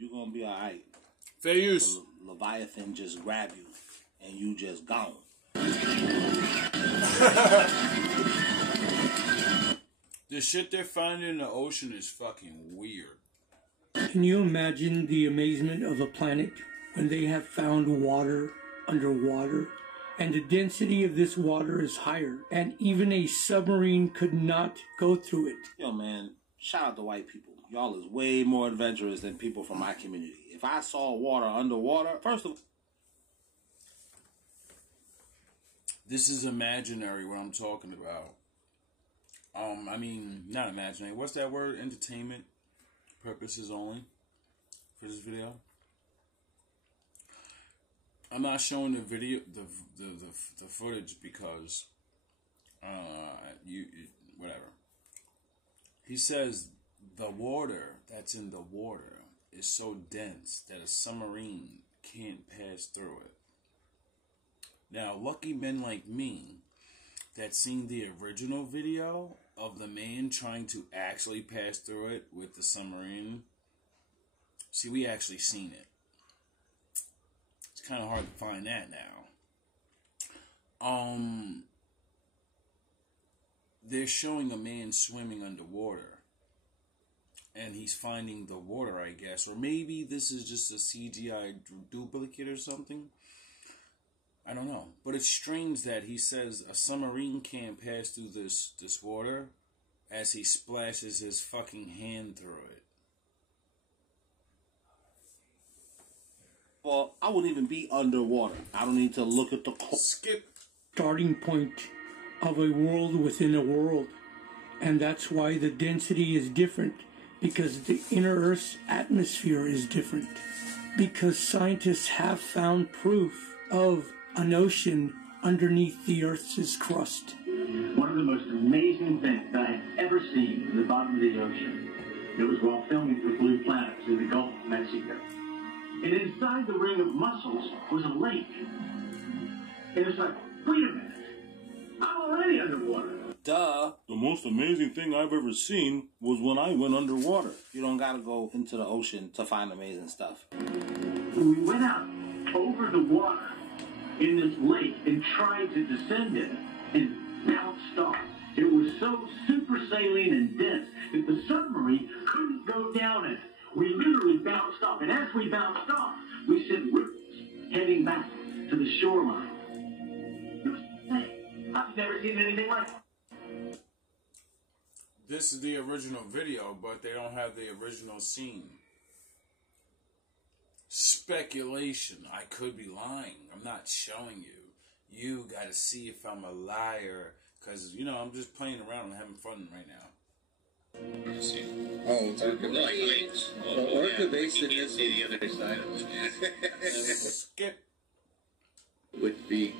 you're gonna be alright. Fair use. Leviathan just grab you, and you just gone. The shit they're finding in the ocean is fucking weird. Can you imagine the amazement of a planet when they have found water underwater? And the density of this water is higher, and even a submarine could not go through it. Yo, man, shout out to white people. Y'all is way more adventurous than people from my community. If I saw water underwater, first of all... This is imaginary, what I'm talking about. I mean, not imaginary. What's that word? Entertainment purposes only for this video. I'm not showing the video, the footage because, whatever. He says the water that's in the water is so dense that a submarine can't pass through it. Now, lucky men like me that seen the original video of the man trying to actually pass through it with the submarine. See, we actually seen it. It's kind of hard to find that now. They're showing a man swimming underwater. And he's finding the water, I guess. Or maybe this is just a CGI duplicate or something. I don't know. But it's strange that he says a submarine can't pass through this water as he splashes his fucking hand through it. Well, I wouldn't even be underwater. I don't need to look at the... Skip. Starting point of a world within a world. And that's why the density is different. Because the inner Earth's atmosphere is different. Because scientists have found proof of an ocean underneath the Earth's crust. One of the most amazing things that I have ever seen in the bottom of the ocean. It was while filming for Blue Planets in the Gulf of Mexico. And inside the ring of mussels was a lake. And it's like, wait a minute, I'm already underwater. Duh. The most amazing thing I've ever seen was when I went underwater. You don't gotta go into the ocean to find amazing stuff. We went out over the water in this lake and tried to descend in it and bounced off. It was so super saline and dense that the submarine couldn't go down it. We literally bounced off, and as we bounced off, we sent ripples heading back to the shoreline. It was insane. I've never seen anything like it. This is the original video, but they don't have the original scene. Speculation. I could be lying. I'm not showing you. You gotta see if I'm a liar. Because, you know, I'm just playing around and having fun right now. Oh, Orca Basin is the other side of it. Skip. Would be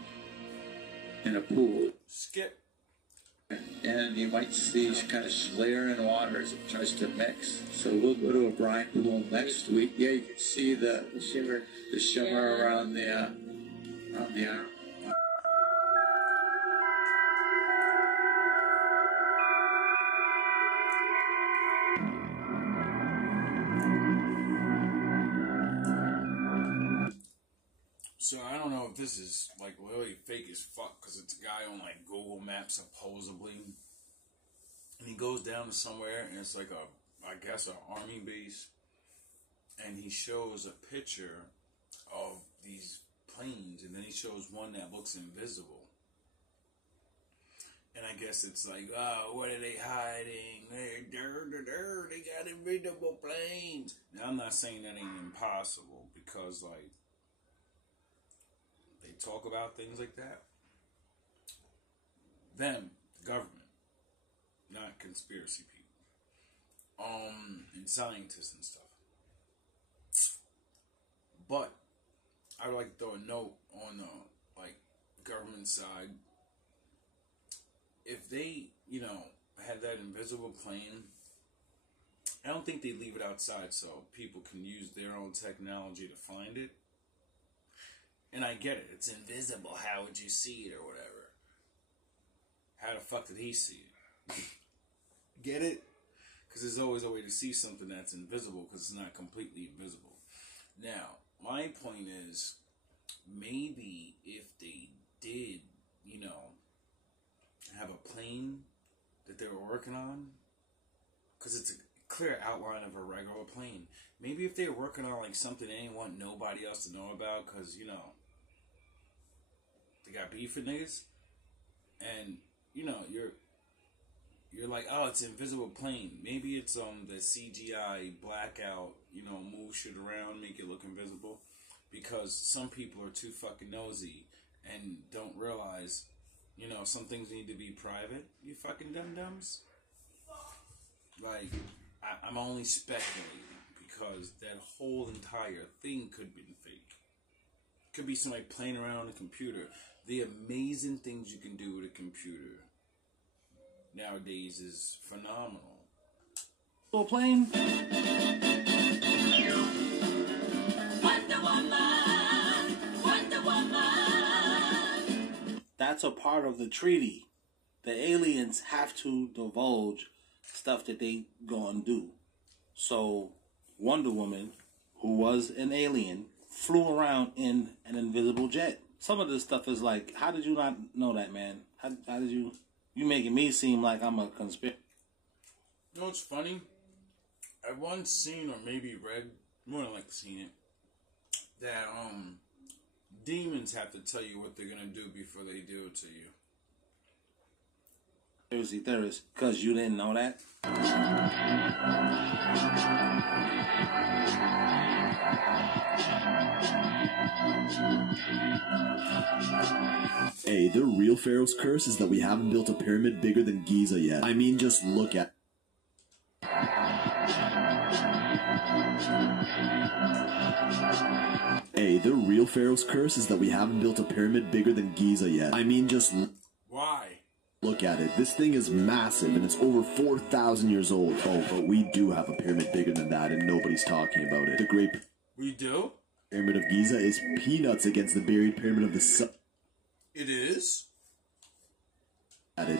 in a pool. Skip. And you might see kind of layering water as it tries to mix. So we'll go to a brine pool next week. Yeah, you can see the shimmer around the arm. So I don't know if this is like really fake as fuck because it's a guy on like Google Maps supposedly, and he goes down to somewhere and it's like I guess an army base, and he shows a picture of these planes, and then he shows one that looks invisible, and I guess it's like, oh, what are they hiding? They got invisible planes. Now I'm not saying that ain't impossible because like. They talk about things like that. Them, the government, not conspiracy people, and scientists and stuff. But I would like to throw a note on the like government side. If they, you know, had that invisible plane, I don't think they'd leave it outside so people can use their own technology to find it. And I get it. It's invisible. How would you see it or whatever? How the fuck did he see it? Get it? Because there's always a way to see something that's invisible because it's not completely invisible. Now, my point is, maybe if they did, you know, have a plane that they were working on, because it's a clear outline of a regular plane. Maybe if they were working on like something they didn't want nobody else to know about, because, you know, they got beef with niggas, and, you know, you're like, oh, it's an invisible plane. Maybe it's the CGI blackout, you know, move shit around, make it look invisible, because some people are too fucking nosy and don't realize, you know, some things need to be private. You fucking dum-dums. Like, I'm only speculating because that whole entire thing could be fake. Could be somebody playing around on a computer. The amazing things you can do with a computer nowadays is phenomenal. Little plane. Wonder Woman, Wonder Woman. That's a part of the treaty. The aliens have to divulge stuff that they gonna do. So Wonder Woman, who was an alien, flew around in an invisible jet. Some of this stuff is like, how did you not know that, man? How did you making me seem like I'm a conspiracy? You know what's funny? I once seen, or maybe read, more than likely seen it, that demons have to tell you what they're gonna do before they do it to you. Conspiracy theorist, because you didn't know that? Hey, the real Pharaoh's curse is that we haven't built a pyramid bigger than Giza yet. I mean, just look at... Hey, the real Pharaoh's curse is that we haven't built a pyramid bigger than Giza yet. I mean, just... Why? Look at it. This thing is massive, and it's over 4,000 years old. Oh, but we do have a pyramid bigger than that, and nobody's talking about it. The Great We do? Pyramid of Giza is peanuts against the buried pyramid of the sun. It is?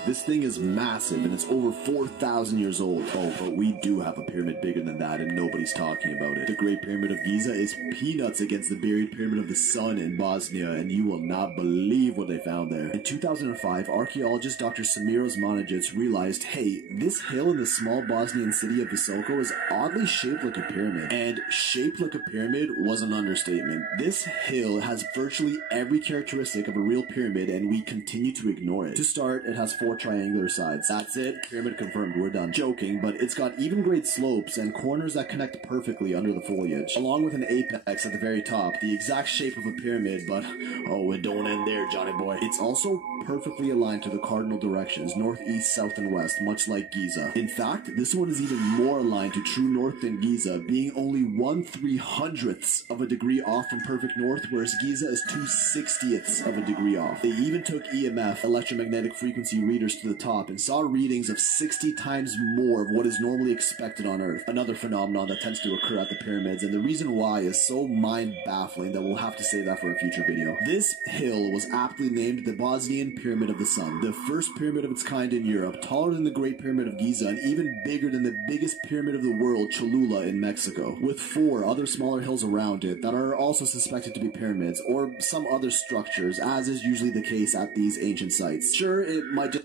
This thing is massive, and it's over 4,000 years old. Oh, but we do have a pyramid bigger than that, and nobody's talking about it. The Great Pyramid of Giza is peanuts against the buried pyramid of the sun in Bosnia, and you will not believe what they found there. In 2005, archaeologist Dr. Samir Osmanagic realized, hey, this hill in the small Bosnian city of Visoko is oddly shaped like a pyramid. And shaped like a pyramid was an understatement. This hill has virtually every characteristic of a real pyramid, and we continue to ignore it. To start, it has 4 triangular sides. That's it. Pyramid confirmed. We're done. Joking, but it's got even grade slopes and corners that connect perfectly under the foliage, along with an apex at the very top, the exact shape of a pyramid, but oh, it don't end there, Johnny boy. It's also perfectly aligned to the cardinal directions, north, east, south, and west, much like Giza. In fact, this one is even more aligned to true north than Giza, being only 1/300th of a degree off from perfect north, whereas Giza is 2/60ths of a degree off. They even took EMF, electromagnetic frequency readers, to the top and saw readings of 60 times more of what is normally expected on Earth. Another phenomenon that tends to occur at the pyramids, and the reason why is so mind-baffling that we'll have to save that for a future video. This hill was aptly named the Bosnian Pyramid of the Sun, the first pyramid of its kind in Europe, taller than the Great Pyramid of Giza and even bigger than the biggest pyramid of the world, Cholula in Mexico, with 4 other smaller hills around it that are also suspected to be pyramids or some other structures, as is usually the case at these ancient sites. Sure, it might just...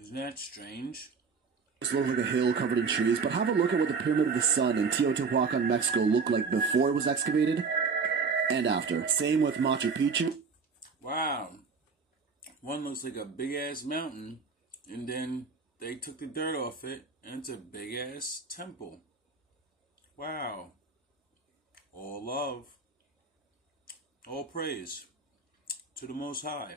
Isn't that strange? It looks like a hill covered in trees, but have a look at what the Pyramid of the Sun in Teotihuacan, Mexico looked like before it was excavated and after. Same with Machu Picchu. Wow. One looks like a big-ass mountain, and then they took the dirt off it, and it's a big-ass temple. Wow. All love. All praise to the Most High.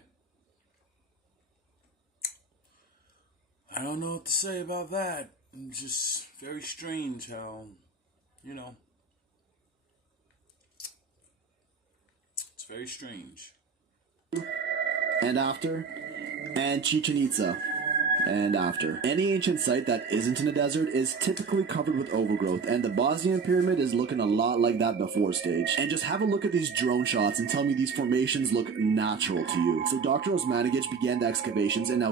I don't know what to say about that. It's just very strange how, you know, it's very strange. And after, and Chichen Itza, and after. Any ancient site that isn't in a desert is typically covered with overgrowth, and the Bosnian pyramid is looking a lot like that before stage. And just have a look at these drone shots and tell me these formations look natural to you. So Dr. Osmanagic began the excavations, and now